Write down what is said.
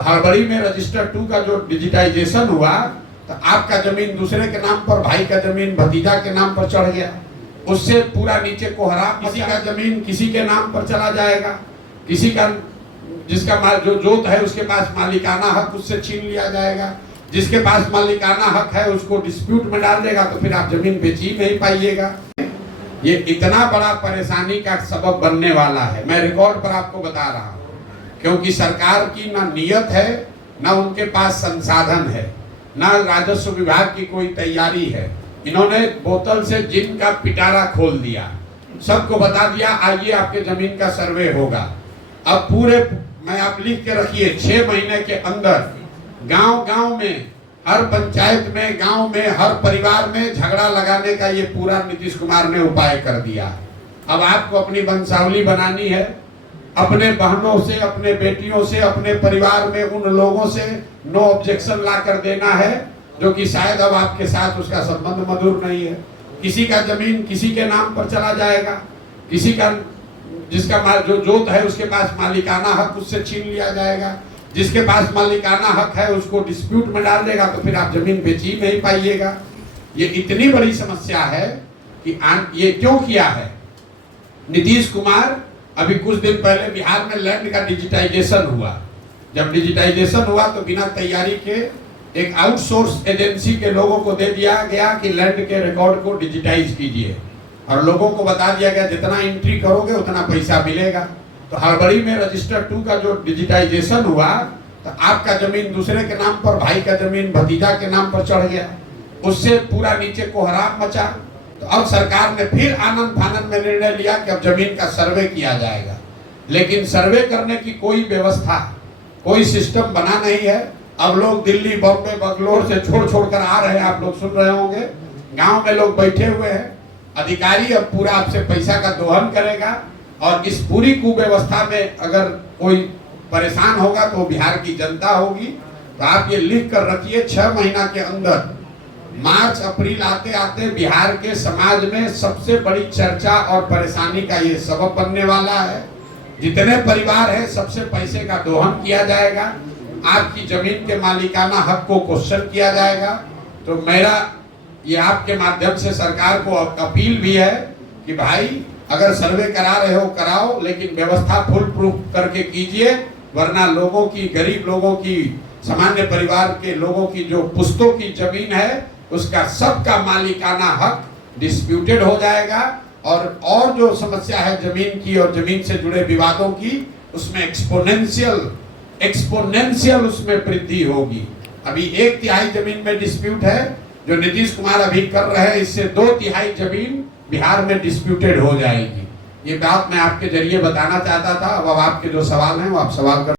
हड़बड़ी में रजिस्टर 2 का जो डिजिटाइजेशन हुआ तो आपका जमीन दूसरे के नाम पर, भाई का जमीन भतीजा के नाम पर चढ़ गया, उससे पूरा नीचे कोहरा, किसी का जमीन किसी के नाम पर चला जाएगा, किसी का जिसका जो जोत है उसके पास मालिकाना हक उससे छीन लिया जाएगा, जिसके पास मालिकाना हक है उसको डिस्प्यूट में डाल देगा, तो फिर आप जमीन बेच ही नहीं पाइएगा। ये इतना बड़ा परेशानी का सबब बनने वाला है, मैं रिकॉर्ड पर आपको बता रहा हूँ, क्योंकि सरकार की ना नियत है, ना उनके पास संसाधन है, ना राजस्व विभाग की कोई तैयारी है। इन्होंने बोतल से जिन का पिटारा खोल दिया, सबको बता दिया आइए आपके जमीन का सर्वे होगा। अब पूरे मैं आप लिख के रखिए 6 महीने के अंदर गांव-गांव में, हर पंचायत में, गांव में, हर परिवार में झगड़ा लगाने का ये पूरा नीतीश कुमार ने उपाय कर दिया। अब आपको अपनी वंशावली बनानी है, अपने बहनों से, अपने बेटियों से, अपने परिवार में उन लोगों से नो ऑब्जेक्शन ला कर देना है जो कि शायद अब आपके साथ उसका संबंध मधुर नहीं है। किसी का जमीन किसी के नाम पर चला जाएगा, किसी का जिसका जो जोत है उसके पास मालिकाना हक उससे छीन लिया जाएगा, जिसके पास मालिकाना हक है उसको डिस्प्यूट में डाल देगा, तो फिर आप जमीन बेच ही नहीं पाइएगा। ये इतनी बड़ी समस्या है कि ये क्यों किया है नीतीश कुमार। अभी कुछ दिन पहले बिहार में लैंड का डिजिटाइजेशन हुआ। जब डिजिटाइजेशन हुआ तो बिना तैयारी के एक आउटसोर्स एजेंसी के लोगों को दे दिया गया कि लैंड के रिकॉर्ड को डिजिटाइज कीजिए, और लोगों को बता दिया गया जितना एंट्री करोगे उतना पैसा मिलेगा। तो हड़बड़ी में रजिस्टर 2 का जो डिजिटाइजेशन हुआ तो आपका जमीन दूसरे के नाम पर, भाई का जमीन भतीजा के नाम पर चढ़ गया, उससे पूरा नीचे कोहराम मचा। तो अब सरकार ने फिर आनंद फानंद में निर्णय लिया कि अब जमीन का सर्वे किया जाएगा, लेकिन सर्वे करने की कोई व्यवस्था, कोई सिस्टम बना नहीं है। अब लोग दिल्ली, बॉम्बे, बंगलोर से छोड़ कर आ रहे हैं, आप लोग सुन रहे होंगे, गांव में लोग बैठे हुए हैं। अधिकारी अब पूरा आपसे पैसा का दोहन करेगा, और इस पूरी कुव्यवस्था में अगर कोई परेशान होगा तो बिहार की जनता होगी। तो आप ये लिख कर रखिए 6 महीना के अंदर, मार्च अप्रैल आते आते बिहार के समाज में सबसे बड़ी चर्चा और परेशानी का ये सबब बनने वाला है। जितने परिवार है सबसे पैसे का दोहन किया जाएगा, आपकी जमीन के मालिकाना हक को क्वेश्चन किया जाएगा। तो मेरा ये आपके माध्यम से सरकार को अपील भी है कि भाई अगर सर्वे करा रहे हो कराओ, लेकिन व्यवस्था फुल प्रूफ करके कीजिए, वरना लोगों की, गरीब लोगों की, सामान्य परिवार के लोगों की जो पुश्तों की जमीन है उसका सबका मालिकाना हक डिस्प्यूटेड हो जाएगा, और जो समस्या है जमीन की और जमीन से जुड़े विवादों की, उसमें एक्सपोनेंशियल उसमें वृद्धि होगी। अभी 1/3 जमीन में डिस्प्यूट है, जो नीतीश कुमार अभी कर रहे हैं, इससे 2/3 जमीन बिहार में डिस्प्यूटेड हो जाएगी। ये बात मैं आपके जरिए बताना चाहता था। अब आपके जो सवाल हैं वो आप सवाल कर